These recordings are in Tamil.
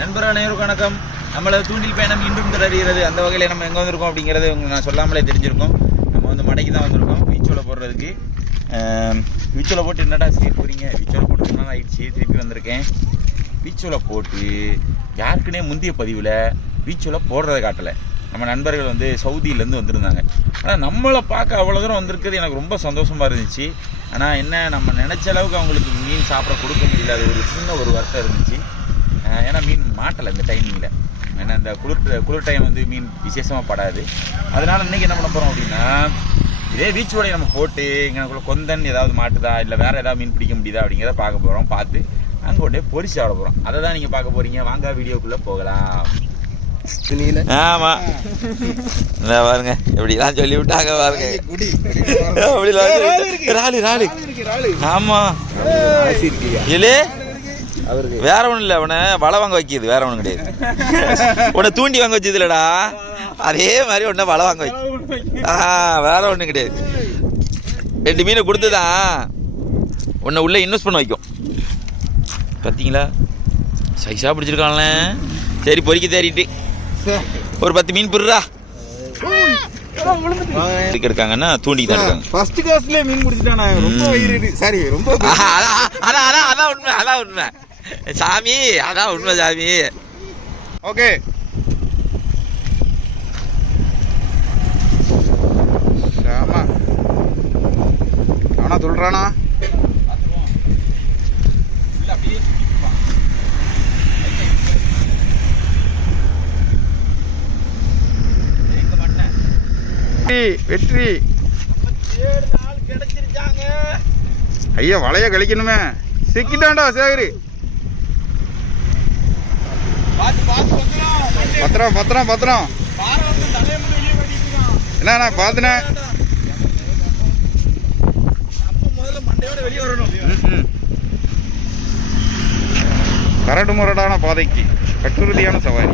நண்பர் அனைவருக்கும் வணக்கம். நம்மளது தூண்டில் பயணம் இன்றும் தொடர்கிறது. அந்த வகையில் நம்ம எங்கே வந்திருக்கோம் அப்படிங்கிறது நான் சொல்லாமலே தெரிஞ்சிருக்கோம். நம்ம வந்து மடைக்கு தான் வந்திருக்கோம் வீச்சோலை போடுறதுக்கு. வீச்சோலை போட்டு என்னடா சரி போகிறீங்க, வீச்சோலை போட்டு என்ன ஆயிடுச்சு, திருப்பி வந்திருக்கேன். வீச்சோலை போட்டு யாருக்குன்னே முந்தைய பதிவில் வீச்சோலை போடுறதை காட்டலை. நம்ம நண்பர்கள் வந்து சவுதியிலேருந்து வந்திருந்தாங்க. ஆனால் நம்மளை பார்க்க அவ்வளோ தூரம் வந்திருக்கிறது எனக்கு ரொம்ப சந்தோஷமாக இருந்துச்சு. ஆனால் என்ன, நம்ம நினச்ச அளவுக்கு அவங்களுக்கு மீன் சாப்பிட கொடுக்க முடியல. அது ஒரு சின்ன ஒரு வருத்தம் இருந்துச்சு. ஏன்னா மீன் மாட்டலை இந்த டைமிங்கில். ஏன்னா இந்த குளிர் டைம் வந்து மீன் விசேஷமாக படாது. அதனால் இன்றைக்கி என்ன பண்ண போகிறோம் அப்படின்னா, இதே வீச்சோலையை நம்ம போட்டு எங்களுக்குள்ள கொந்தன் ஏதாவது மாட்டுதா இல்லை வேறு ஏதாவது மீன் பிடிக்க முடியுதா அப்படிங்கிறத பார்க்க போகிறோம். பார்த்து அங்கே கொண்டே பொரிச்சு சாப்பிட போகிறோம். அதை தான் நீங்கள் பார்க்க போகிறீங்க. வாங்க வீடியோக்குள்ளே போகலாம். ஆமா பாருங்க எப்படிலாம் சொல்லி விட்டாங்க பாருங்க. ஆமா இல்லே வேற ஒண்ணும் இல்ல, அவனை வலை வாங்க வைக்கிது, வேற ஒண்ணும் கிடையாது. உன்னை தூண்டி வாங்க வச்சது இல்லடா, அதே மாதிரி உன்னை வலை வாங்க வைக்க. வேற ஒண்ணும் கிடையாது. 2 மீனை கொடுத்துதான் உன்னை உள்ள இன்வெஸ்ட் பண்ண வைக்கும். பார்த்தீங்களா சைஸா பிடிச்சிருக்கான்ல. சரி பொறிக்க தேறிட்டு ஒரு 10 மீன் பிடுறா இருக்காங்கன்னா தூண்டி தான் இருக்காங்க. ஃபர்ஸ்ட் கிளாஸ்லயே மீன் முடிச்சிட்டானே, ரொம்ப வயிறு. சரி ரொம்ப அதான் உண்மை, அதான் உண்மை சாமி, அதான் உண்மை சாமி. ஓகே ஆமா அவனா சொல்றானா வெற்றி. ஐயா வளைய கழிக்கணுமே, சிக்கிட்டான்டா சேகரி. பத்திரம் பத்திரம் பத்திரம் என்ன பாத்துனே. கரடு முரடான பாதைக்கு கட்டுறுதியான சவாரி.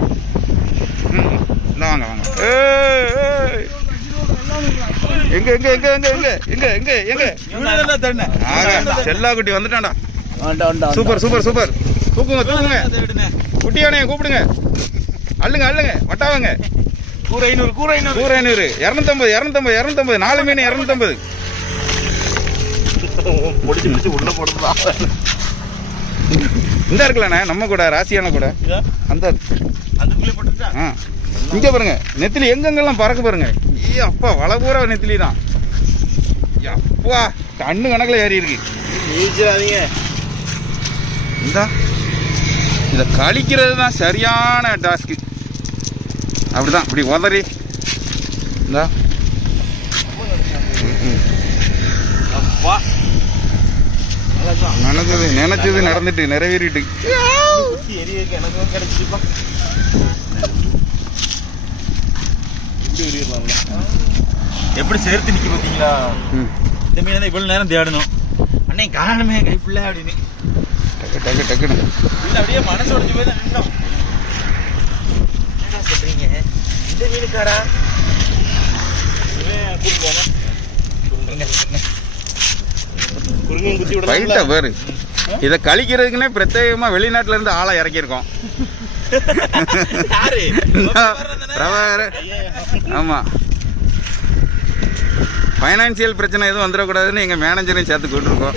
வாங்க வாங்க. எங்க எங்க எங்க எங்க எங்க எங்க எங்க எங்க செல்லாக்குட்டி வந்துட்டான்டா. Super super super. தூக்குங்க தூக்குங்க, குட்டியானே கூப்பிடுங்க. அள்ளுங்க அள்ளுங்க வட்டாவங்க. கூறு 500 கூறு 500 கூறு 500 250 250 250 4 மீன் 250 முடிச்சு முடிச்சு உள்ள போடுறதா. இந்த இருக்குல்லண்ணே நம்ம கூட ராசியான கூட அந்த இங்க பாருங்க நெத்திலி எங்கெங்கெல்லாம் பறக்க பாருங்க. அப்பா வலை பூரா நெத்திலி தான். அப்பா கண்ணு கணக்கில் ஏறி இருக்கு. இந்த இதை கழிக்கிறது தான் சரியான டாஸ்க்கு. அப்படிதான் இப்படி உதறி இந்த நினைச்சது நடந்துட்டு நிறைவேறிட்டு. எப்படி சேர்த்து நிக்க பாத்தீங்களா? இந்த மீன் தான் இவ்வளவு நேரம் தேடணும். அண்ணே காரணமே கைப்புள்ள அப்படின்னு டக்கு டக்கு டக்குன்னு அப்படியே மனசு உடஞ்சு போய் தான் நின்னோம். என்ன சொல்றீங்க இந்த மீனுக்காரா? பாரு இதை கழிக்கிறதுக்குன்னே பிரத்யேகமா வெளிநாட்டுல இருந்து ஆளை இறக்கியிருக்கோம். ஆமா பைனான்சியல் பிரச்சனை எதுவும் வந்துடக்கூடாதுன்னு எங்க மேனேஜரையும் சேர்த்து கூட்டிருக்கோம்.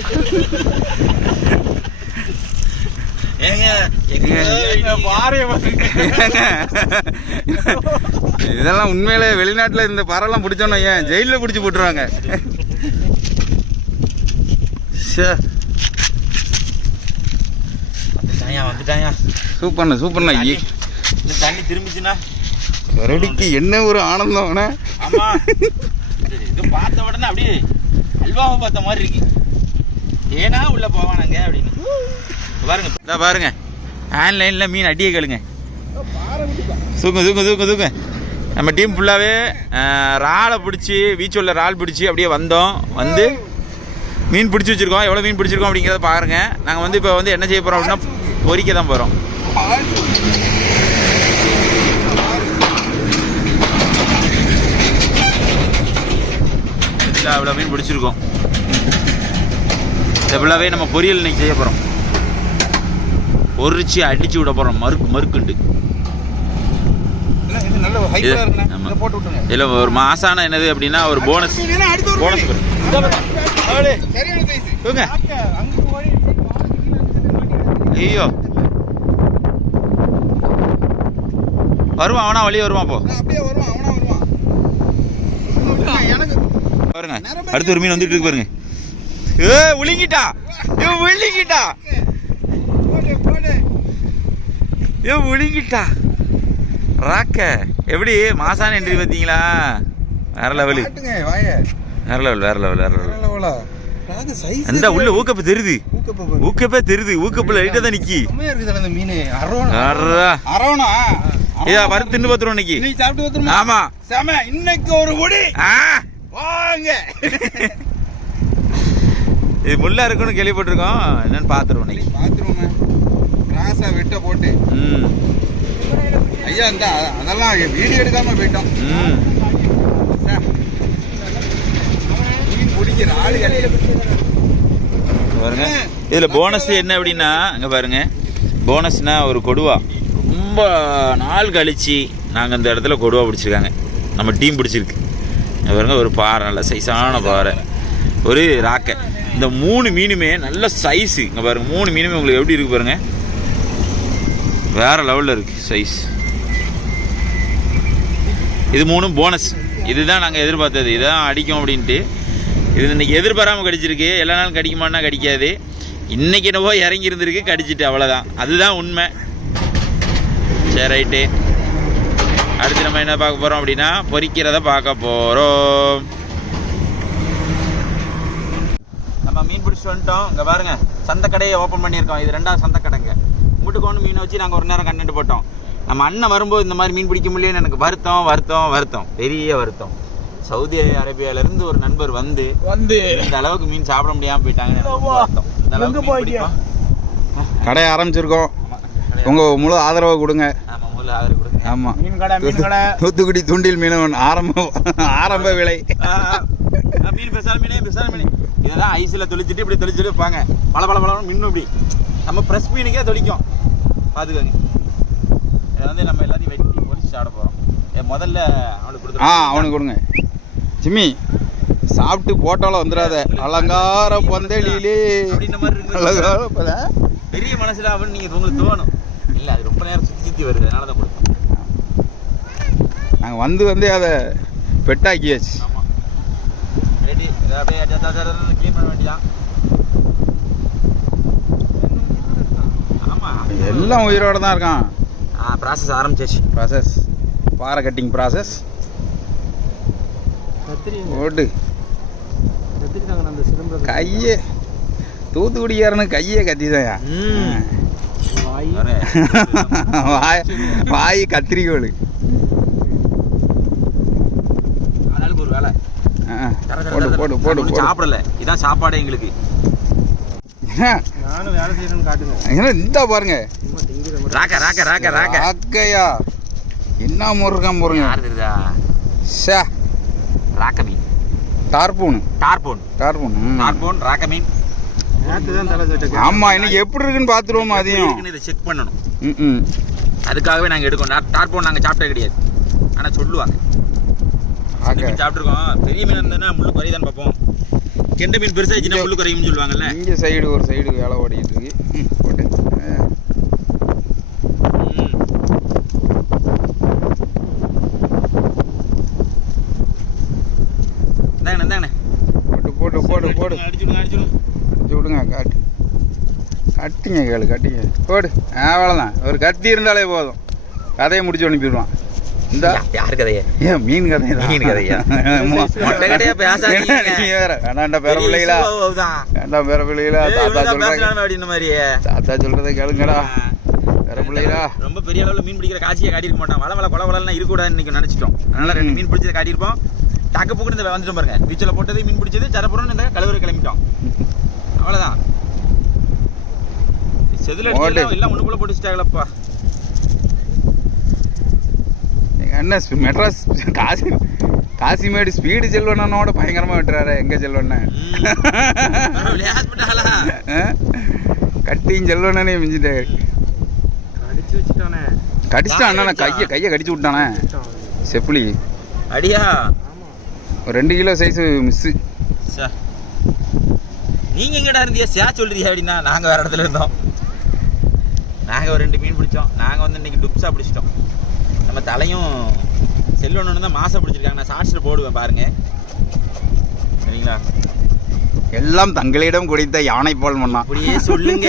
இதெல்லாம் உண்மையிலே வெளிநாட்டுல இந்த பறவைலாம் பிடிச்சோன்னா ஏன் ஜெயில பிடிச்சி போட்டுருவாங்க. சூப்பர்ண்ணா சூப்பர்ண்ணா. தண்ணி திரும்பிச்சுன்னா ரெடிக்கு என்ன ஒரு ஆனந்தம். ஆமா பார்த்த உடனே அப்படியே அல்வாவை பார்த்த மாதிரி இருக்கு. ஏன்னா உள்ள போவானாங்க அப்படின்னு பாருங்க. பாருங்க ஆன்லைன்ல மீன் அடியே கேளுங்க. தூக்கு தூக்கு தூக்கு தூக்கு. நம்ம டீம் ஃபுல்லாகவே இறாலை பிடிச்சி வீச்சோல்ல இறால் பிடிச்சி அப்படியே வந்தோம். வந்து மீன் பிடிச்சி வச்சுருக்கோம். எவ்வளோ மீன் பிடிச்சிருக்கோம் அப்படிங்கிறத பாருங்க. நாங்கள் வந்து இப்போ வந்து என்ன செய்ய போகிறோம் அப்படின்னா பொரிக்க தான் போகிறோம். இவ்வளோ மீன் பிடிச்சிருக்கோம். இதை ஃபுல்லாகவே நம்ம பொரியல் இன்னைக்கு செய்ய போகிறோம். பொறிச்சு அடிச்சு விட போகிறோம் மறுக்குண்டு. இதில் ஒரு மாசான என்னது அப்படின்னா ஒரு போனஸ் ஐயோ வருவான், அவனா வழியே வருவான். போ பாருங்க, அடுத்த ஒரு மீன் வந்துட்டு இருக்கு பாருங்க. விழுங்கிட்டா விழுங்கிட்டா ராக்க. எப்படி மாசான என்ட்ரி பார்த்தீங்களா? வேற லெவலு, வேற லெவல். அந்த உள்ள ஊக்கப்பு தெரியுது, ஊக்கப்புல லைட்டா தான் நிக்கி. இதா வறுத்து தின்னு பாத்துருவோம் இன்னைக்கு. ஆமா இன்னைக்கு ஒரு முடி வாங்க. இது முள்ளா இருக்குன்னு கேள்விப்பட்டிருக்கோம், என்னன்னு பாத்துருவோம் இன்னைக்கு. கிராஸா வெட்ட போட்டு ஐயா இந்த அதெல்லாம் வீடியோ எடுக்காம போயிட்டோம். மீன் பிடிக்கிற ஆளு பாருங்க. இதுல போனஸ் என்ன அப்படின்னா, அங்க பாருங்க, போனஸ்னா ஒரு கொடுவா. ரொம்ப நாள் கழிச்சு நாங்கள் இந்த இடத்துல கொடுவா பிடிச்சிருக்காங்க, நம்ம டீம் பிடிச்சிருக்கு. பாருங்க ஒரு பாறை, நல்ல சைஸான பாறை, ஒரு ராக்கை. இந்த 3 மீனுமே நல்ல சைஸு. இங்கே பாருங்க 3 மீனுமே உங்களுக்கு எப்படி இருக்கு பாருங்க, வேற லெவலில் இருக்கு சைஸ். இது 3 போனஸ். இதுதான் நாங்கள் எதிர்பார்த்தது, இதான் அடிக்கும் அப்படின்ட்டு. இது இன்னைக்கு எதிர்பாராமல் கடிச்சிருக்கு. எல்லா நாளும் கடிக்குமான்னா கடிக்காது. இன்னைக்கு என்னவோ இறங்கி இருந்திருக்கு, கடிச்சிட்டு, அவ்வளோதான். அதுதான் உண்மை. சரி ரைட்டு. அடுத்து நம்ம என்ன பார்க்க போகிறோம் அப்படின்னா, பொரிக்கிறத பார்க்க போகிறோம். நம்ம மீன் பிடிச்சிட்டு வந்துட்டோம். இங்கே பாருங்க, சந்தைக்கடையை ஓப்பன் பண்ணியிருக்கோம். இது 2வது சந்தைக்கடைங்க. முட்டுக்கோன்னு மீனை வச்சு நாங்கள் ஒரு நேரம் கண்டென்ட் போட்டோம். நம்ம அண்ணன் வரும்போது இந்த மாதிரி மீன் பிடிக்க முடியலன்னு எனக்கு வருத்தம், பெரிய வருத்தம். சவுதி அரேபியாவிலேருந்து ஒரு நண்பர் வந்து இந்த அளவுக்கு மீன் சாப்பிட முடியாமல் போயிட்டாங்க. இந்த அளவுக்கு கடையை ஆரம்பிச்சிருக்கோம். உங்கள் முழு ஆதரவை கொடுங்க. ஆமாம், தூத்துக்குடி தூண்டில் மீன் ஆரம்ப விலை. மீன் பெசால் மீன் இதான் ஐஸில் தொளிச்சுட்டு இப்படி தொளிச்சுட்டு வைப்பாங்க. பல மின்னும் இப்படி நம்ம ப்ரெஸ் மீனுக்கே தொளிக்கும். பார்த்துக்கோங்க. இதை வந்து நம்ம எல்லாத்தையும் வெட்டி பொரிச்சு சாப்பிட போகிறோம். முதல்ல அவனுக்கு கொடுத்துருவோம். அவனுக்கு கொடுங்க ஜிம்மி. சாப்பிட்டு போட்டாலும் வந்துடாத, அலங்கார பந்தலிலே அப்படின்ற மாதிரி இருக்கு. பெரிய மனசுல அப்படின்னு நீங்கள் உங்களுக்கு தோணும். இல்லை, அது ரொம்ப நேரம் சுற்றி வருது, அதனால தான் கொடுத்தோம். நாங்கள் வந்து அதை பெட்டாக்கியாச்சு. ஆமாம், ரெடி. அப்படியே க்ளீன் பண்ண வேண்டியதான். ஆமாம், எல்லாம் உயிரோட தான் இருக்கான். ப்ராசஸ் ஆரம்பிச்சாச்சு. பாறை கட்டிங் ப்ராசஸ். ஓட்டு கையே தூத்துக்குடிக்காரனு கையே கத்திதாயா. வாய் கத்திரிக்கோள். ஆனாலும் ஒரு வேலை போடு சாப்பிடல. இதான் சாப்பாடு எங்களுக்கு. நானும் வேலை செய்யணும்னு காட்டுங்க. இந்த பாருங்க ராக்கையா, என்ன முருகன் முருகன் யாருதா? ராக்க மீன், டார்பூன் ராக்க மீன். ஆமா, இன்னைக்கு எப்படி இருக்குன்னு பாத்துருவோம். அதையும் இதை செக் பண்ணணும். அதுக்காகவே நாங்க எடுக்கணும். டார்போன் நாங்க சாப்பிட்டே கிடையாது, ஆனா சொல்லுவாங்க சாப்பிட்டுருக்கோம். பெரிய மீன் இருந்ததுன்னா முள்ளு குறைதான் பார்ப்போம். கெண்ட மீன் பெருசாச்சுன்னா முள்ளு குறையும்னு சொல்லுவாங்கல்ல. இங்க சைடு ஒரு சைடு வேலை ஓடிட்டு இருக்கு. போட்டு போடு அடிச்சு விடுங்க. கட்டிங்க கேளு, கட்டிங்க போடு. அவ்வளோதான், ஒரு கத்தி இருந்தாலே போதும், கதையை முடிச்சு அனுப்பிடுவான். இந்த யார் கதையா? ஏன் மீன் கதையா? வேற வேண்டாண்டா பேர பிள்ளைகளா, வேண்டாம் பேர பிள்ளைகளா. தாத்தா சொல்றதை கேளுங்கடா பேர பிள்ளைகளா. ரொம்ப பெரிய அளவில் மீன் பிடிக்கிற காட்சியை காட்டியிருக்க மாட்டான். வள கொலவலாம் இருக்கக்கூடாதுன்னு இன்னைக்கு நினைச்சிட்டோம். அதனால 2 மீன் பிடிச்சதை காட்டியிருப்போம். டக்கு புக்கு இந்த வந்துட்டோம் பாருங்க. பீச்சில் போட்டது மீன் பிடிச்சது, சரப்புறம் இந்த கழுவரை கிளம்பிட்டோம். அவ்வளோதான். செதில் எல்லாம் ஒன்று போல போட்டுச்சிட்டாங்களப்பா. எங்கள் அண்ணன் மெட்ராஸ் காசிமேடு ஸ்பீடு செல்வனோட பயங்கரமாக விட்டுறாரு. எங்கே செல்வண்ண கட்டியும் செல்வனே மிஞ்சிட்டாரு. கடிச்சிட்டான் அண்ணா, கையை கடிச்சு விட்டானே செப்புலி. அடியா ஒரு 2 கிலோ சைஸு மிஸ்ஸு. நீங்க எங்கடா இருந்தியா சே சொல்றியா அப்படின்னா? நாங்க வேற இடத்துல இருந்தோம். நாங்க ஒரு 2 மீன் பிடிச்சோம். நாங்க வந்து இன்னைக்கு டுப்ஸா பிடிச்சிட்டோம். நம்ம தலையும் செல்லொன்னு தான் மாசம் பிடிச்சிருக்காங்க. நான் ஷார்ட்ஸ்ல போடுவேன் பாருங்க, சரிங்களா? எல்லாம் தங்களிடம் குடித்த யானை போல் மண்ணா. அப்படியே சொல்லுங்க.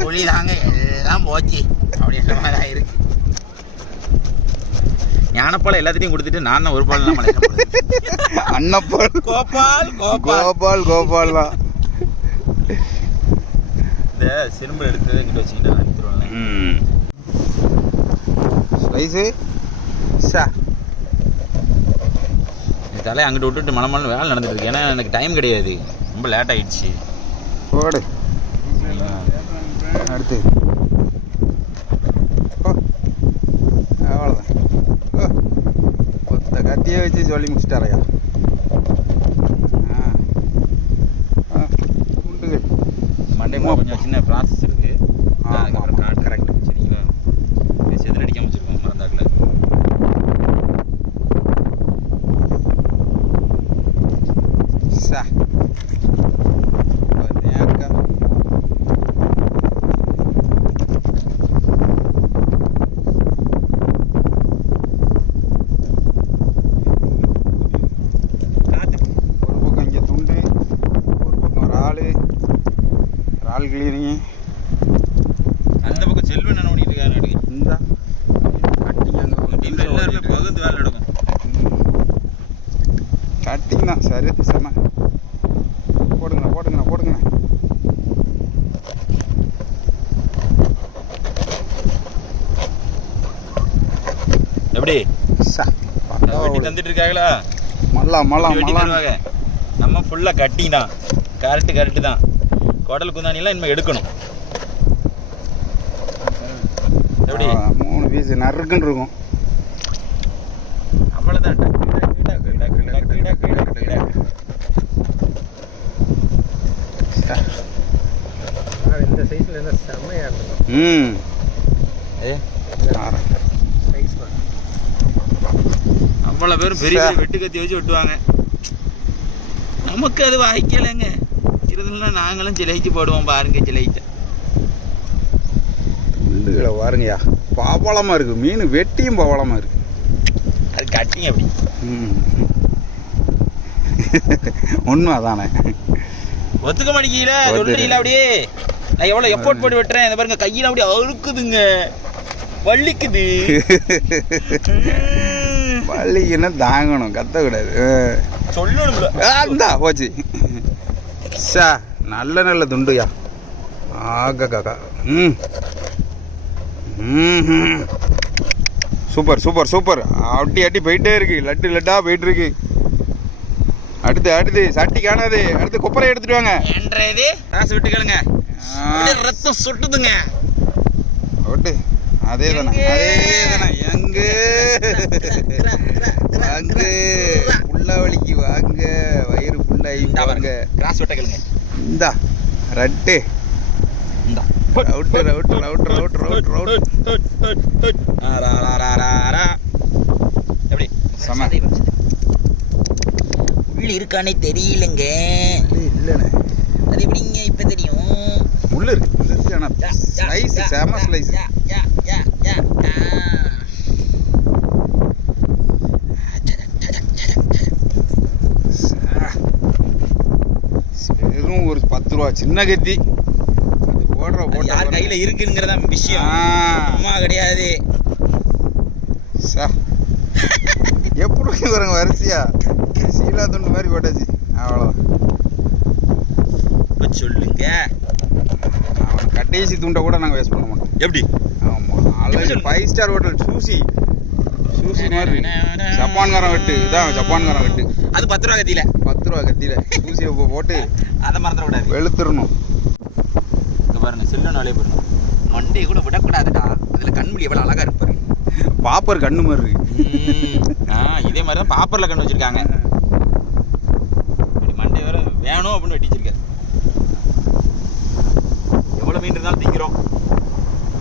சொல்லி தாங்க எல்லாம் போச்சு அப்படின்ற மாதிரி ஆயிருக்கு. ஞானப்பால் எல்லாத்தையும் கொடுத்துட்டு நான் தான் ஒரு பால் தான் அண்ணப்பால் கோபால் தான். இந்த சிறும்பு எடுத்து இங்கிட்ட வச்சுக்கிட்டு நான் எடுத்துருவேன். ஸ்பைஸு தலையை அங்கிட்டு விட்டுட்டு மனமான வேலை நடந்துட்டு இருக்கு. ஏன்னா எனக்கு டைம் கிடையாது, ரொம்ப லேட் ஆயிடுச்சு. போடு அடுத்து அவ்வளோதான். கத்தியே வச்சு சொல்லி முடிச்சிட்டாரையா. குண்டுகள் மண்டே கொஞ்சம் சின்ன ப்ராசஸ் இருக்கு. அதுக்கப்புறம் காட் கரெக்ட் சரிங்களா? செதில் அடிக்காம வச்சுருக்கோம் மறந்தாக்கில். ஆள் கிளீனிங். அந்த பக்கம் செல்வன் என்ன பண்ணிட்டு இருக்காரு? இந்த கட்டிங் அங்கே டீம்ல எல்லாருமே பகுந்து வேலை நடக்கும். கட்டிங் தான் சரி செம. போடுங்கண்ணா. எப்படி வெட்டி தந்துட்டு இருக்காங்களா? மல்லா நம்ம ஃபுல்லா கட்டிங் தான். கரெக்டு தான். குடல் குந்தானிலாம் இனிமேல் எடுக்கணும். எப்படி 3 பீஸ் நறுக்குன்னு இருக்கும். அவ்வளோதான். இந்த சைஸ்ல என்ன செம்மையா இருக்கும். அவ்வளோ பேரும் பெரிய வெட்டு கத்தி வச்சு வெட்டுவாங்க. நமக்கு அது வாய்க்கலைங்க. இருந்ததுன்னா நாங்களும் சிலைக்கு போடுவோம் பாருங்க. சிலைக்கு உள்ளுகளை பாருங்கய்யா, பவளமாக இருக்குது. மீன் வெட்டியும் பவளமாக இருக்குது. அது கட்டிங்க அப்படி. உண்மை அதானே. ஒத்துக்க மாட்டேங்கல சொல்றீங்களா? அப்படியே நான் எவ்வளோ எஃபோர்ட் போட்டு வெட்டுறேன். இந்த பாருங்க கையில் அப்படியே அழுக்குதுங்க, வலிக்குது. வலிக்குன்னா தாங்கணும், கத்தக்கூடாது. சொல்லணும் போச்சு. நல்ல துண்டுயா. காக்கா. சூப்பர். அட்டி போயிட்டே இருக்கு. லட்டா போயிட்டு இருக்கு. அடுத்து சட்டி காணாது. அடுத்து கொப்பரை எடுத்துட்டு வாங்க. என்றது ராசு விட்டுக்கலுங்க. ரத்தம் சுட்டுதுங்க. ஓட்டு அதேதானே எங்க வாங்க புள்ள வலிக்கு வாங்க. வயிறு புள்ளாயி வாங்க. கிராஸ் விட்டுக்கலுங்க. இந்தா ரட்டு. எப்படி சம உள்ள இருக்கானே தெரியலங்க. இல்லைண்ணே, அது எப்படிங்க இப்ப தெரியும்? உள்ள இருக்கு. ஆனா ஸ்லைஸ் செம ஸ்லைஸ். வெறும் ஒரு 10 ரூபா சின்ன கத்தி. அது போடுற யார் கையில இருக்குங்கிறதா விஷயம், அம்மா கிடையாது. எப்படி வரங்க வரிசையா சீலா துண்டு மாதிரி போட்டாச்சு. அவ்வளோதான் சொல்லுங்க. அவன் கடைசி துண்டை கூட நாங்கள் வேஸ்ட் பண்ண மாட்டோம். எப்படி? ஆமாம், அழகு 5 ஸ்டார் ஹோட்டல் சூசி மாதிரி ஜப்பான்காரன் வெட்டு. இதான் ஜப்பான்காரன் வெட்டு. அது 10 ரூபா கத்தியில 10 ரூபா கத்தியில சூசியை போட்டு அதை மறந்துடக்கூடாது, வெளுத்துடணும். இங்கே பாருங்க, செல்லுன்னு வேலையை பாருங்க. மண்டையை கூட விடக்கூடாதுடா. அதில் கண்மொழி எவ்வளோ அழகாக இருப்பாரு. பாப்பர் கண்ணு மாதிரி இருக்கு. இதே மாதிரி தான் பாப்பரில் கண்ணு வச்சுருக்காங்க. இப்படி மண்டை வேற வேணும் அப்படின்னு வெட்டி வச்சிருக்காரு. எவ்வளோ மீன் இருந்தாலும் திங்கிறோம்,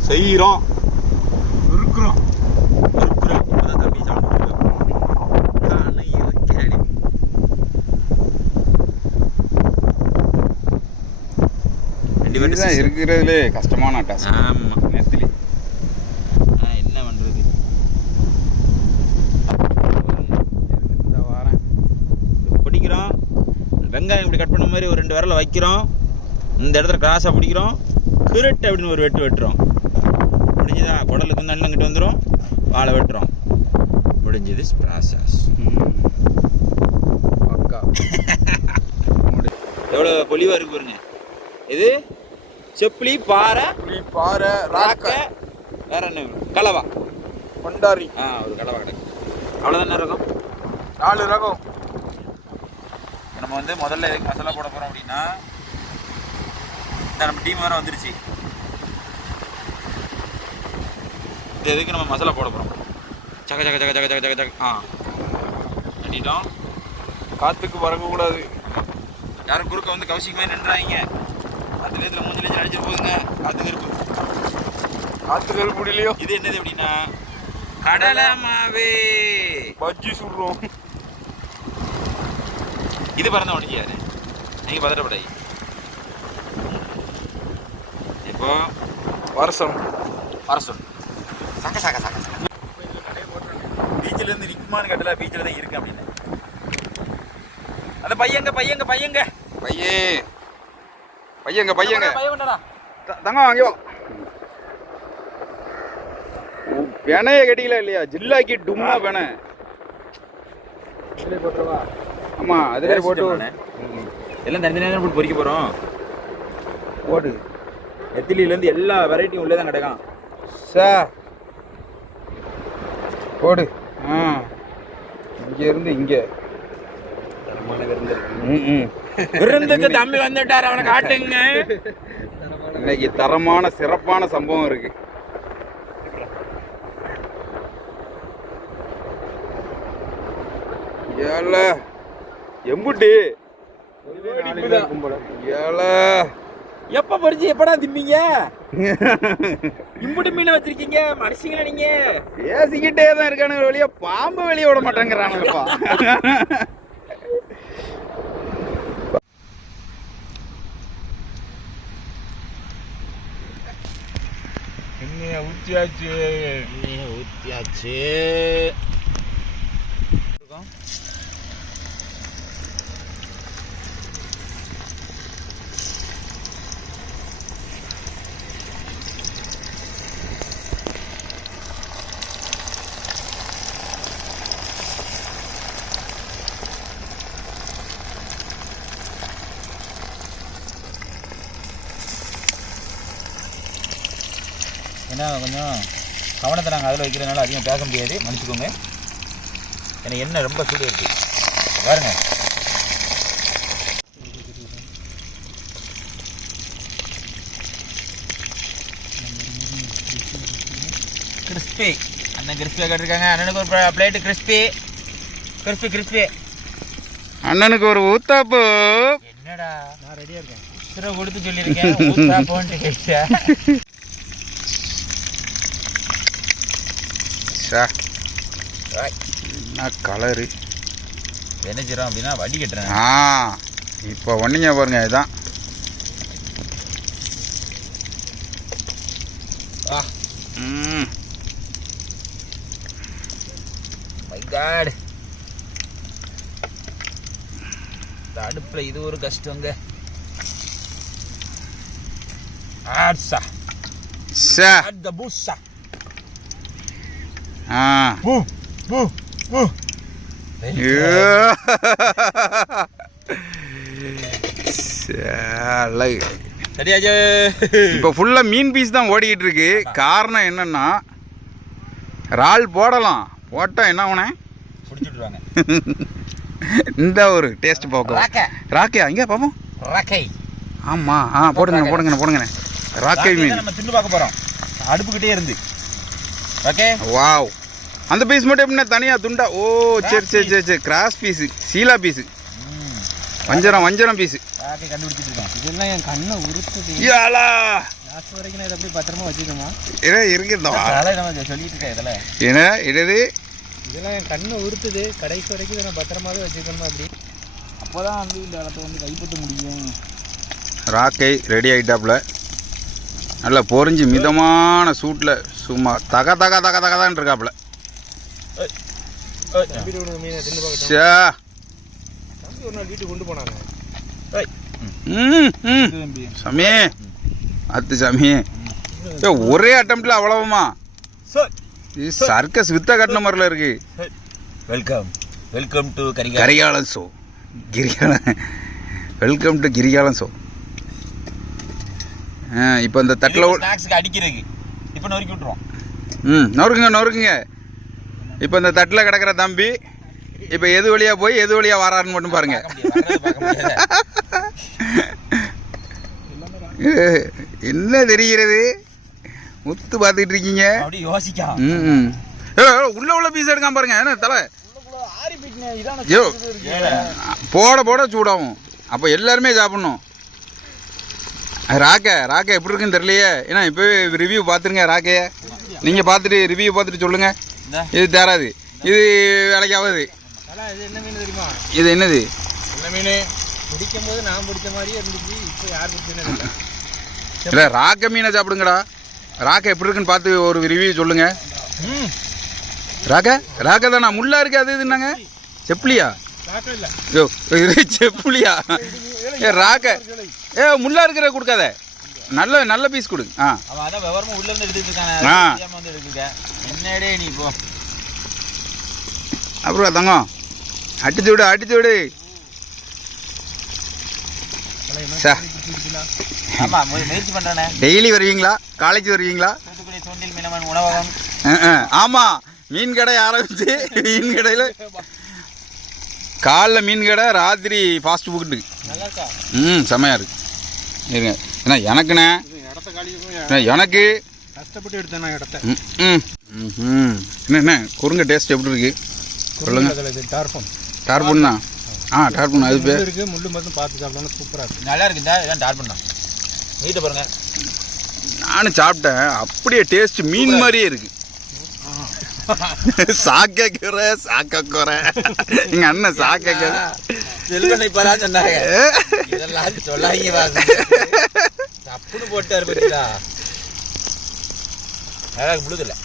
செய்கிறோம். இதுதான் இருக்கிறதுலே கஷ்டமான டாஸ்க். ஆமாம், நெத்திலி என்ன பண்ணுறது. இந்த வாரம் பிடிக்கிறோம், வெங்காயம் இப்படி கட் பண்ண மாதிரி ஒரு 2 விரல வைக்கிறோம், இந்த இடத்துல கிராஸாக பிடிக்கிறோம், கிருட்டு அப்படின்னு ஒரு வெட்டுறோம். முடிஞ்சுதா? குடலுக்கு நல்ல கிட்ட வந்துடும், வாழை வெட்டுறோம், முடிஞ்சது ப்ராசஸ். பக்கா. எவ்வளோ பொலிவாக இருக்கு பாருங்க. இது செப்பிலி, பாறை, பாறை, ராக்கை, வேற என்ன கலவா, கொண்டாரி. ஒரு கலவா கிடக்கு. அவ்வளோதானே இருக்கும். 4 ரகம். நம்ம வந்து முதல்ல எதுக்கு மசாலா போட போகிறோம் அப்படின்னா, இந்த நம்ம டீம் வேறு வந்துருச்சு. இந்த எதுக்கு நம்ம மசாலா போட போகிறோம். சக்க சக்க சக்க சக்க சக்க சக்க கட்டிட்டோம். காற்றுக்கு பறக்கக்கூடாது. யாரும் குறுக்க வந்து கவுசிக்கு மாதிரி நின்றாங்க. அந்த நேரத்தில் மூஞ்சிலேஜ் அடிச்சிட்டு போகுதுங்க. காற்று கருப்பு, காற்று கருப்பு முடியலையோ. இது என்னது அப்படின்னா கடலை மாவு பஜ்ஜி சுடுறோம். இது பறந்த உடஞ்சியாரு, நீங்கள் பதட்டப்படாது. இப்போ வருஷம் வர சொல்லு. சக்க சக்க சக்க சக்க பீச்சிலேருந்து நிற்குமான்னு கேட்டல, பீச்சில் தான் இருக்கு அப்படின்னு. அந்த பையங்க பையங்க பையங்க பையங்க பையங்க பையன் வேண்டாடா. தங்க வாங்கி வா. பெனைய கட்டிக்கல இல்லையா, ஜில்லாக்கி டும்மா பெனை. போட்டுருவா. ஆமா அதிலே போட்டு எல்லாம் தனித்தனியாக போட்டு பொறிக்க போகிறோம். போடு. நெத்திலியிலேருந்து எல்லா வெரைட்டியும் உள்ளே தான் கிடக்கும். சார் போடு. இங்கேருந்து இங்கே விருந்துக்கு தம்பி வந்துட்டார், அவனை காட்டுங்க. இன்னைக்கு தரமான சிறப்பான சம்பவம் இருக்கு. ஏல எம்புட்டி ஏல எப்ப பறிச்சு எப்படா திம்பிங்க? இம்புட்டு மீனை வச்சிருக்கீங்க மனுஷங்களா நீங்க? பேசிக்கிட்டே தான் இருக்கானுங்க, வெளியே பாம்பு வெளியே விட மாட்டேங்கிறானுங்கப்பா. ஊத்தியாச்சு ஊத்தியாச்சு. ஏன்னா கொஞ்சம் கவனத்தை நாங்கள் அதில் வைக்கிறதுனால அதிகம் பேச முடியாது, மன்னிச்சுக்கோங்க. ஏன்னா எண்ணெய் ரொம்ப சூடு இருக்குது பாருங்க. கிறிஸ்பி அண்ணன் கிறிஸ்பியாக கேட்டிருக்காங்க. அண்ணனுக்கு ஒரு பிளேட்டு கிறிஸ்பி கிறிஸ்பி கிறிஸ்பி. அண்ணனுக்கு ஒரு ஊத்தாப்பு. என்னடா நான் ரெடியாக இருக்கேன், சிற கொடுத்து சொல்லியிருக்கேன் ஊத்தாப்போன்ட்டு கேட்டா. என்ன கலரு என்ன செய்கிறோம் அப்படின்னா வடி கட்டுறேன். இப்போ ஒன்றுங்க பாருங்க, இதுதான். மை காட், இந்த அடுப்பில் இது ஒரு கஷ்டங்க. ஆட்ஸா அட் த பூஸா. இப்போ ஃபுல்லா மீன் பீஸ் தான் ஓடிக்கிட்டு இருக்கு. காரணம் என்னன்னா, இறால் போடலாம், போட்டா என்ன ஆகுனே பிடிச்சிட்டுருவாங்க. இந்த ஒரு டேஸ்ட் பார்க்கலாம். ராக்கே அங்கே பார்ப்போம். ராக்கை ஆமா போடுங்க போடுங்க போடுங்க. ராக்கை மீன் நம்ம தின்னு பார்க்க போறோம் அடுப்புக்கிட்டே இருந்து. Okay wow. அந்த பீஸ் மட்டும் எப்படின்னா தனியாக துண்டா? ஓ சரி சரி சரி சரி, கிராஸ் பீஸு, சீலா பீஸு, வஞ்சரம் பீஸு. கண்டுபிடிச்சிட்டு இருக்கேன். இதெல்லாம் என் கண்ணை உறுத்துது. லாஸ்ட் வரைக்கும் நான் இதை அப்படியே பத்திரமா வச்சுக்கோமா? இருக்குதா சொல்லிட்டு இருக்கேன். இதெல்லாம் என்ன இடது, இதெல்லாம் என் கண்ணை உறுத்துது. கடைசி வரைக்கும் இதை நான் பத்திரமாவே வச்சுக்கணுமா? அப்படி அப்போதான் வந்து இந்த இடத்த வந்து கைப்பற்ற முடியும். ராக்கை ரெடி ஆகிட்டாப்புல. நல்லா பொரிஞ்சு மிதமான சூட்டில் சும்மா தக தக தக தகதான் இருக்காப்புல. சே வீட்டுக்கு கொண்டு போனாங்க. சாமி அத்து சாமி ஒரே அட்டம்ப்ட்ல அவ்வளவுமா? இது சர்க்கஸ் வித்த கட்டின மாதிரில இருக்கு. Welcome welcome to Karikalan show. Welcome to Kirikalan show. இப்போ இந்த தட்டில் ஸ்நாக்ஸ்க்கு அடிக்கிறதுக்கு இப்போ நொறுக்கி விட்டுருவோம். நொறுக்குங்க. இப்போ இந்த தட்டில் கிடக்கிற தம்பி இப்போ எது வழியாக போய் எது வழியாக வராருன்னு மட்டும் பாருங்க. என்ன தெரிகிறது? முத்து பார்த்துட்டு இருக்கீங்க. உள்ள பீஸ் எடுக்காம பாருங்க. என்ன தலை போட சூடாகும். அப்போ எல்லாருமே சாப்பிடணும். ராக்க எப்படி இருக்குன்னு தெரியலையே. ஏன்னா இப்போ ரிவ்யூ பார்த்துருங்க. ராக்கைய நீங்கள் பார்த்துட்டு ரிவ்யூ பார்த்துட்டு சொல்லுங்க. இது தேராது, இது வேலைக்காவது. இது என்னது? பிடிக்கும் போது நான் பிடிச்ச மாதிரியே இருந்துச்சு. இப்போ யார் பிடிச்சேன்னு இல்லை, ராக்க மீனை சாப்பிடுங்கடா. ராக்க எப்படி இருக்குன்னு பார்த்து ஒரு ரிவ்யூ சொல்லுங்க. ராக்க தானா? முள்ளா இருக்கு அது இதுன்னாங்க. செப்புலியா? செப்புலியா? ராக்க முள்ளா இருக்கிற கொடுக்காத, நல்ல பீஸ் கொடு. அப்புறம் தங்கம் அடிச்சு விடு. டெய்லி வருவீங்களா? காலேஜ் வருவீங்களா? ஆமா, மீன் கடை ஆரம்பிச்சு மீன் கடையில் காலைல மீன் கடை, ராத்திரி ஃபாஸ்ட் ஃபுட்டு. செம்மையா இருக்கு. இருங்க, ஏன்னா எனக்குண்ணே எனக்கு கஷ்டப்பட்டு எடுத்தேன் இடத்த. என்ன குறுங்க டேஸ்ட் எப்படி இருக்கு சொல்லுங்க. டார்பன் தான். டார்பன் அது பேர் இருக்கு. முள்ளு மட்டும் பார்த்து சாப்பிடணும். சூப்பராக இருக்கு. நல்லா இருக்கு. இதான் டார்பன் தான். வீட்டை பாருங்க. நானும் சாப்பிட்டேன். அப்படியே டேஸ்ட் மீன் மாதிரியே இருக்கு. சாக்கக்குறை எங்க அண்ணன் சாக்கக்குறை சொன்னாங்க. இதெல்லாம் சொல்லாங்க. தப்புன்னு போட்டாரு பத்தியா? முழுதில்லை,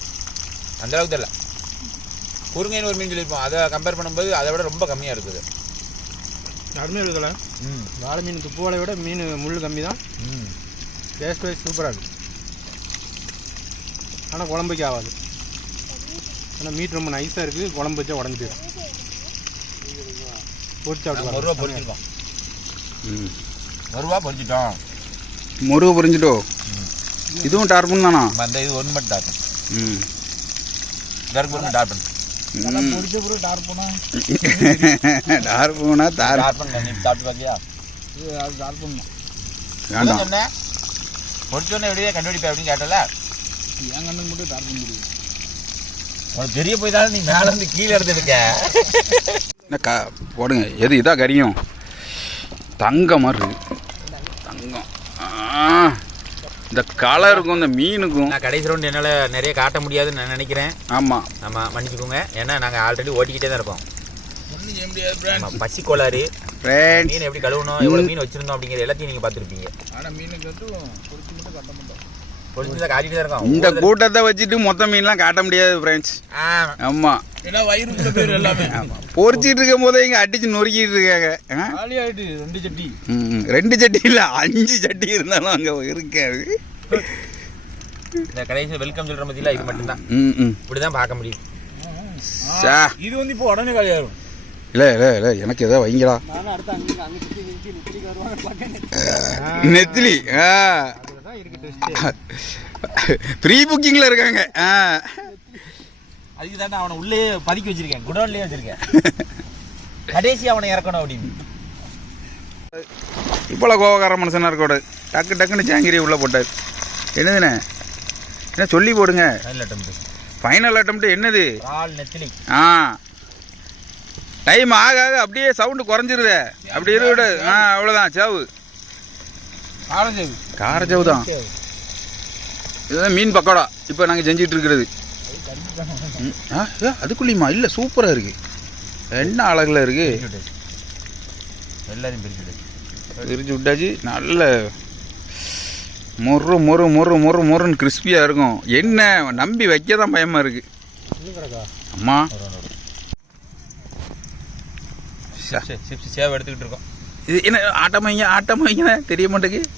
அந்த அளவுக்கு தெரியல. குறுங்கைன்னு ஒரு மீன் சொல்லியிருப்போம். அதை கம்பேர் பண்ணும்போது அதை விட ரொம்ப கம்மியாக இருக்குது. அருமையாக இருக்குல்ல? வாழை மீன் துப்புவாலை விட மீன் முள் கம்மி தான். டேஸ்ட் வைஸ் சூப்பராக இருக்குது. ஆனால் குழம்புக்கு ஆகாது. ஆனால் மீட் ரொம்ப நைஸாக இருக்குது. குழம்பு வச்சா உடஞ்சி போயிடும். பொரிச்சு சாப்பிட்டு ஒரு ரூபா பொரிச்சிருக்கோம். முருகை பொரிஞ்சிட்டோ. இதுவும் டார்பன் தானா? அந்த இது ஒன்று மட்டும் டார்பன். டார்பன் டார்பன் டார்பனா டார்பன் சாப்பிட்டு பார்த்தியா? அது டார்பன் வேண்டாம். பொரிச்சோன்னே எப்படியே கண்டுபிடிப்பேன் அப்படின்னு கேட்டல. என் கண்ணுக்கு மட்டும் டார்பன் முடியும். உனக்கு தெரிய போய் தானே நீ மேலே இருந்து கீழே எடுத்துருக்க. போடுங்க. எது இதாக கரியும் தங்கம் மாதிரி இருக்கு. தங்கம் இந்த கலருக்கும் இந்த மீனுக்கும். நான் கடைசி ரவுண்ட் என்னால் நிறைய காட்ட முடியாதுன்னு நான் நினைக்கிறேன். ஆமாம் மன்னிச்சுக்கோங்க. ஏன்னா நாங்கள் ஆல்ரெடி ஓட்டிக்கிட்டே தான் இருக்கோம். பசி கோளாறு. மீன் எப்படி கழுவணும், எவ்வளோ மீன் வச்சிருந்தோம் அப்படிங்கிற எல்லாத்தையும் நீங்கள் பார்த்துருப்பீங்க. ஆனால் மீனுக்கு வந்து பொரிச்சு மட்டும் காட்ட மாட்டோம். பொரிச்சு தான் காட்டிட்டு தான் இருக்கோம். இந்த கூட்டத்தை வச்சுட்டு மொத்த மீன்லாம் காட்ட முடியாது ஃப்ரெண்ட்ஸ். ஆமாம், ஏன்னா வயிறு பேர் எல்லாமே பொரிச்சிட்டு இருக்கும் போதே இங்கே அடிச்சு நொறுக்கிட்டு இருக்காங்க. ரெண்டு சட்டி இல்லை 5 சட்டி இருந்தாலும் அங்கே இருக்காது. இந்த கடைசி வெல்கம் சொல்கிற பற்றிலாம் இது மட்டும்தான். இப்படி தான் பார்க்க முடியும். இது வந்து இப்போ உடனே காலியாகும். இல்லை எனக்கு எதாவது வைங்களா. நெத்திலி ப்ரீ புக்கிங்கில் இருக்காங்க. அதுக்கு தானே அவனை உள்ளே பதுக்கி வச்சிருக்கேன், குடோன்லேயே வச்சிருக்கேன். கடைசி அவனை இறக்கணும் அப்படின்னு. இப்போல கோவக்கார மனுஷனாக இருக்கக்கூடாது. டக்குன்னு ஜாங்கிரி உள்ளே போட்டார். என்னதுண்ணே? என்ன சொல்லி போடுங்க. ஃபைனல் அட்டம்ப்ட் என்னது? நெத்திலி. டைம் ஆக அப்படியே சவுண்டு குறைஞ்சிருதே. அப்படி இருவிட. அவ்வளோதான். சேவு காரச்சேவு தான். இதுதான் மீன் பக்கோடா இப்போ நாங்கள் செஞ்சிட்டு இருக்கிறது. அதுக்குள்ளேயுமா? இல்லை, சூப்பராக இருக்கு. என்ன அழகில் இருக்கு. எல்லாரையும் பிரிச்சு விட்டாச்சு. நல்ல மொறு மொறு மொறு மொறு மொறுன்னு கிறிஸ்பியாக இருக்கும். என்ன நம்பி வைக்க தான் பயமாக இருக்குது. அம்மா சிப்ஸ் சேவை எடுத்துக்கிட்டு இருக்கோம். இது என்ன ஆட்டம் வைங்க தெரிய மாட்டேங்குது.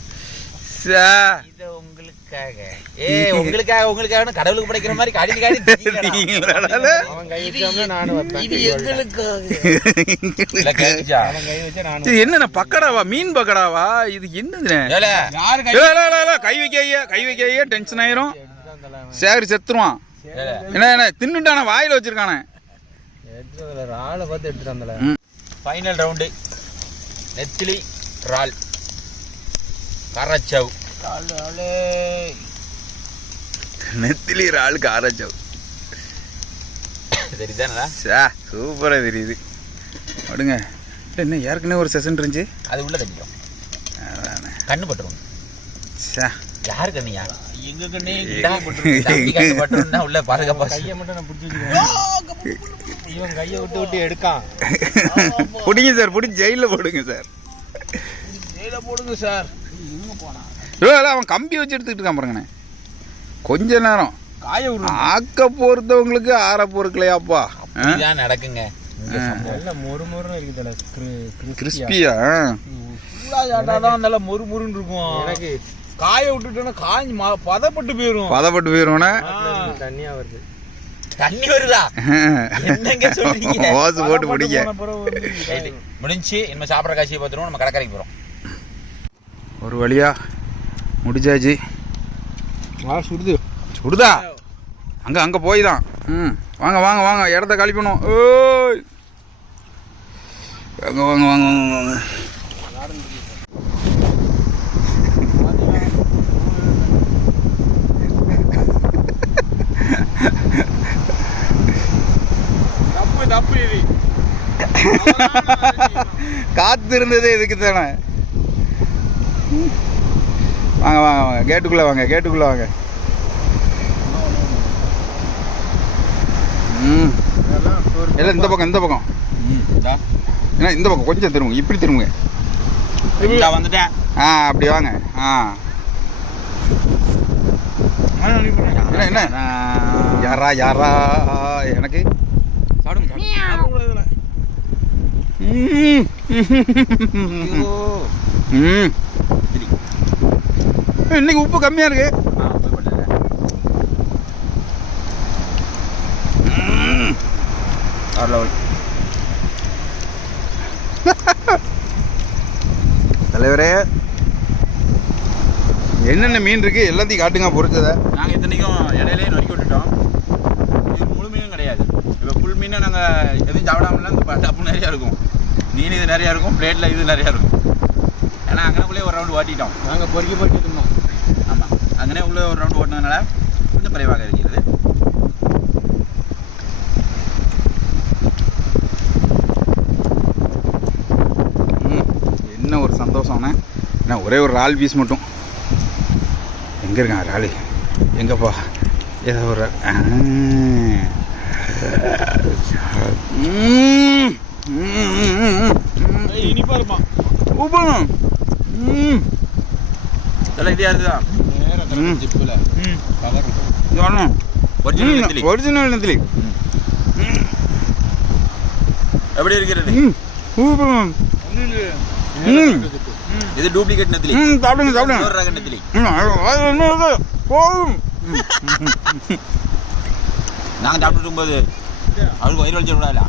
இது உங்களுக்காக உங்களுக்காக கடவுளுக்கு படைக்கிற மாதிரி என்ன பக்கடாவா, மீன் பக்கடாவா? இது என்னது? கை வைக்க டென்ஷன் ஆயிரும். சேகரி செத்துருவான். என்ன தின்னுட்டான வாயில வச்சிருக்கானே. ஃபைனல் ரவுண்டு நெத்திலி இறால் காரச்சவ். நெத்திலி இறால் காரச்சவ் தெரியுதானடா? சூப்பரா தெரியுது. விடுங்க. என்ன ஏற்கனவே ஒரு செஷன் இருந்துச்சு, அது உள்ள தட்டிடும். கண்ணு பட்டுரும். யாரு கண்ணியா? எங்க கண்ணே கண்ணு பட்டுருன்னா உள்ள பாதுகாப்பா. கையை மட்டும் நான் பிடிச்சி வச்சுக்கிறேன். இவன் கையை விட்டு எடுக்கான். பிடிங்க சார், பிடிச்சி ஜெயில போடுங்க சார். ஜெயில போடுங்க சார். அவன் கம்பி வச்சு எடுத்துக்கிட்டு இருக்கான் பாருங்கண்ணே. கொஞ்ச நேரம் காய விடுங்க. ஆக்க பொறுத்தவங்களுக்கு ஆற பொறுக்கலையாப்பா. அப்படிதான் நடக்குங்க. கிறிஸ்பியா நல்லா மொறுமொறுன்னு இருக்கும். எனக்கு காய விட்டுட்டோன்னா காஞ்சி பதப்பட்டு போயிரும். தண்ணியா வருது. தண்ணி வருதா? என்னங்க சொல்றீங்க? ஓசு போட்டு பிடிங்க. முடிஞ்சு இனிமே சாப்பிட்ற காட்சியை பார்த்துருவோம். நம்ம கடற்கரைக்கு போகிறோம். ஒரு வழியா முடிச்சாச்சு. சுடுதா? அங்கே போய் தான். வாங்க வாங்க வாங்க, இடத்த காலி பண்ணுவோம். ஓய் வாங்க வாங்க வாங்க வாங்க வாங்க. காத்து இருந்ததே இதுக்கு தானே. வாங்க வாங்க வாங்க, கேட்டுக்குள்ள வாங்க, கேட்டுக்குள்ள வாங்க. எல்லாம் இந்த பக்கம், இந்த பக்கம். ஏன்னா இந்த பக்கம் கொஞ்சம் திரும்புங்க, இப்படி திரும்புங்க. வந்துட்டேன். அப்படி வாங்க. என்ன என்ன யாரா யாரா எனக்கு இன்னைக்கு உப்பு கம்மியா இருக்கு. தலைவரே, என்னென்ன மீன் இருக்கு எல்லாத்தையும் காட்டுங்க பொறுத்ததை. நாங்கள் இத்தனைக்கும் இடையிலே நறுக்கி விட்டுட்டோம். இது முழு மீனும் கிடையாது. இப்போ ஃபுல் மீனை நாங்கள் எதுவும் சாப்பிடாமலாம் இந்த டப்பு நிறையா இருக்கும். மீன் இது நிறையா இருக்கும், பிளேட்டில் இது நிறையா இருக்கும். ஏன்னா அங்கனக்குள்ளே ஒரு ரவுண்டு ஓட்டிட்டோம். நாங்கள் பொறுக்கி தின்னோம். ஆமாம், அங்கனே உள்ளே ஒரு ரவுண்டு ஓட்டினதுனால கொஞ்சம் குறைவாக இருக்கிறது. என்ன ஒரு சந்தோஷம்ண்ணே. என்ன ஒரே ஒரு இறால் பீஸ் மட்டும். எங்கே இருக்கான் இறால்? எங்கப்பா? ஏதோ ஒரு இனிப்பா இருப்பான். உப்பணும். இதெல்லாம் இதே அதுதான். ஒரிஜினல் நெத்திலி எப்படி இருக்கிறது? இது டூப்ளிகேட் நெத்திலி. சாப்பிடுங்க சாப்பிடுங்க. ஒரு ரக நெத்திலி. நாங்கள் சாப்பிட்டு இருக்கும்போது அவருக்கு வயிறு வலிச்சு விடாதுல,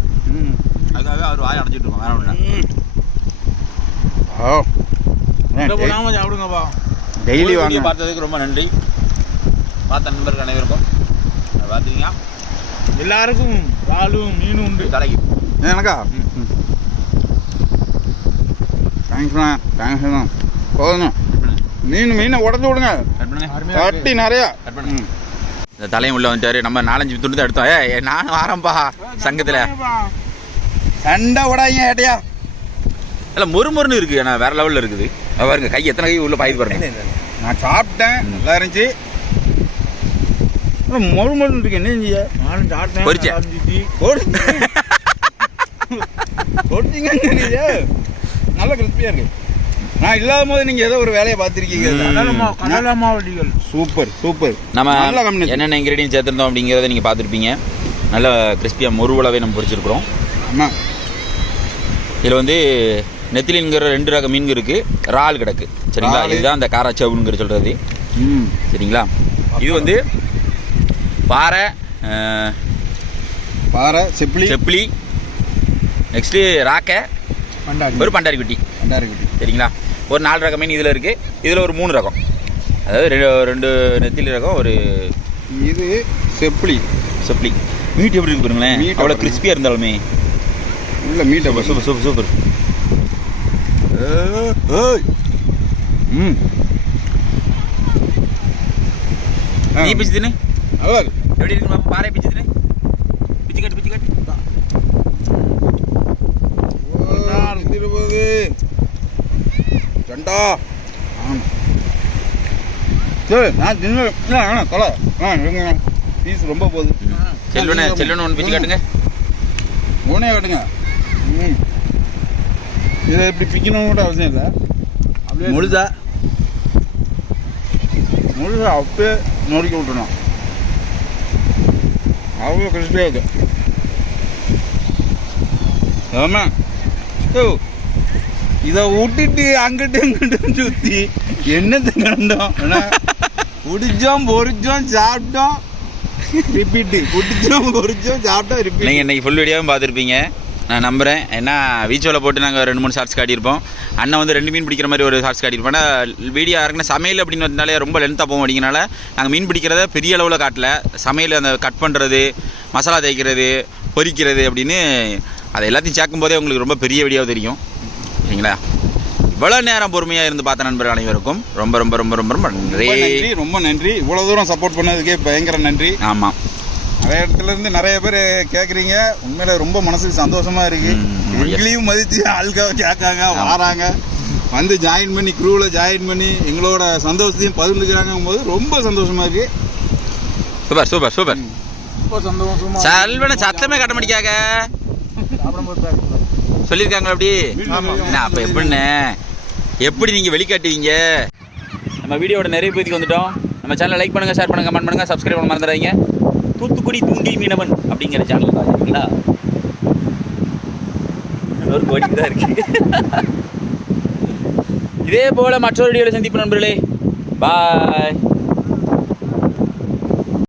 அதுக்காக அவர் வாயை அடைச்சிட்டு இருக்கோம். வேற ஒன்று சாப்பிடுங்கப்பா. டெய்லி வாங்க. பார்த்ததுக்கு ரொம்ப நன்றி. பார்த்த நண்பர்கள் அனைவருக்கும் பார்த்துக்கிங்க. எல்லாருக்கும் பாலும் மீனும் உண்டு தலைக்கு. எனக்கா? தேங்க்ஸ்ண்ணா, தேங்க்ஸ்ண்ணா. போதுண்ணா. மீனை உடச்சி விடுங்க. கட்டி நிறையா. இந்த தலையும் உள்ள வந்துட்டாரு. நம்ம 4-5 துண்டு தான் எடுத்தோம். நானும் வரேன்ப்பா சங்கத்தில். சண்டை விடாங்க ஏட்டையா. இல்லை மொறுமொறுன்னு இருக்குது. ஆனால் வேறு லெவலில் இருக்குது. பாருங்க கை எத்தனை கை உள்ள பாயுது பாருங்க. நான் சாப்பிட்டேன், நல்லா இருந்துச்சு. மொறுமொறுன்னு இருக்கு. என்ன செஞ்சீங்க? நானும் சாப்பிட்டேன். பொரிச்சிங்க. நல்லா கிறிஸ்பியாக இருக்கு. நான் இல்லாத போது நீங்கள் ஏதோ ஒரு வேலையை பார்த்துருக்கீங்க. கடலை மாவட்டிகள் சூப்பர் சூப்பர். நம்ம நல்ல combination. என்னென்ன இன்க்ரீடியன்ட் சேர்த்துருந்தோம் அப்படிங்கிறத நீங்கள் பார்த்துருப்பீங்க. நல்ல கிறிஸ்பியாக முருவலாகவே நம்ம பொரிச்சிருக்கிறோம். ஆமாம். இதில் வந்து நெத்திலிங்கிற 2 ரக மீன்கள் இருக்குது, இறால் கிடக்கு. சரிங்களா, இதுதான் அந்த காராச்சவுங்கிற சொல்கிறது. சரிங்களா, இது வந்து பாறை, செப்பிலி, நெக்ஸ்ட்டு ராக்கை, ஒரு பண்டாரி குட்டி. சரிங்களா, ஒரு 4 ரக மீன் இதில் இருக்குது. இதில் ஒரு 3 ரகம், அதாவது 2 நெத்திலி ரகம், ஒரு இது செப்பிலி. மீட் எப்படி இருக்கு பாருங்களேன், அவ்வளோ கிறிஸ்பியாக இருந்தாலுமே இல்லை மீட் சூப்பர். நீ பிச்சு தின்னு எப்படி இருக்கு பாப்பா, பாறை பிச்சு தின்னு, பிச்சு காட்டு. ரெண்டா சரி நான் தின்னு கொலை பீஸ் ரொம்ப போகுது. செல்வனு ஒன்று பிச்சு காட்டுங்க. ஊனே காட்டுங்க. இதை இப்படி பிக்கணும் கூட அவசியம் இல்லை. அப்படியே முழுசா அப்படியே நொறுக்கி விட்டுணும். அவ்வளோ கிறிஸ்பியாக இருக்கு. ஆமாம். இதை விட்டுட்டு அங்கிட்டு இங்கிட்டு சுற்றி என்னத்தை கண்டோம். குடிச்சோம், பொறிச்சோம், சாப்பிட்டோம், ரிப்பீட்டு. குடிச்சோம், பொறிச்சோம், சாப்பிட்டோம், ரிப்பீட். நீங்கள் இன்றைக்கி ஃபுல் வீடியோவும் பார்த்துருப்பீங்க நான் நம்புகிறேன். ஏன்னா வீச்சோவில் போட்டு நாங்கள் 2-3 ஷார்ட்ஸ் காட்டியிருப்போம். அண்ணன் வந்து 2 மீன் பிடிக்கிற மாதிரி ஒரு ஷார்ட்ஸ் காட்டியிருப்போம். ஆனால் வீடியோ இறங்கின சமையல் அப்படின்னு வந்தாலே ரொம்ப லென்த்தாக போகும். அப்படிங்கிறனால நாங்கள் மீன் பிடிக்கிறத பெரிய அளவில் காட்டல. சமையல் அந்த கட் பண்ணுறது, மசாலா தேய்க்கிறது, பொரிக்கிறது அப்படின்னு அதை எல்லாத்தையும் சேர்க்கும் போதே உங்களுக்கு ரொம்ப பெரிய வீடியோ தெரியும். சரிங்களா, இவ்வளோ நேரம் பொறுமையாக இருந்து பார்த்த நண்பர்கள் அனைவருக்கும் ரொம்ப ரொம்ப ரொம்ப ரொம்ப ரொம்ப நன்றி. ரொம்ப நன்றி. இவ்வளோ தூரம் சப்போர்ட் பண்ணதுக்கே பயங்கர நன்றி. ஆமாம், நிறைய இடத்துலேருந்து நிறைய பேர் கேட்குறீங்க. உண்மையில ரொம்ப மனசுக்கு சந்தோஷமாக இருக்குது. எங்களையும் மதித்து ஆளுக்காக கேட்காங்க, வராங்க, வந்து ஜாயின் பண்ணி க்ரூவில் ஜாயின் பண்ணி எங்களோட சந்தோஷத்தையும் பகிர்ந்துக்கிறாங்க போது ரொம்ப சந்தோஷமாக இருக்குது. சூப்பர். ரொம்ப சந்தோஷமாக செல்வன சத்தமே கட்ட மாட்டிக்காக சொல்லியிருக்காங்களா அப்படி? என்ன அப்போ எப்படி நீங்கள் வெளிக்காட்டுவீங்க? நம்ம வீடியோட நிறைய பேருக்கு வந்துட்டோம். நம்ம சேனலை லைக் பண்ணுங்கள், ஷேர் பண்ணுங்கள், கமெண்ட் பண்ணுங்கள், சப்ஸ்கிரைப் பண்ண மறந்துடாதீங்க. தூத்துக்குடி தூண்டில் மீனவன் அப்படிங்கிற சேனல் பார்த்துருக்கீங்களா? ஒரு கோடிக்கு தான் இருக்கு. இதே போல் மற்றொரு வீடியோவில் சந்திப்பு நண்பர்களே. பாய்.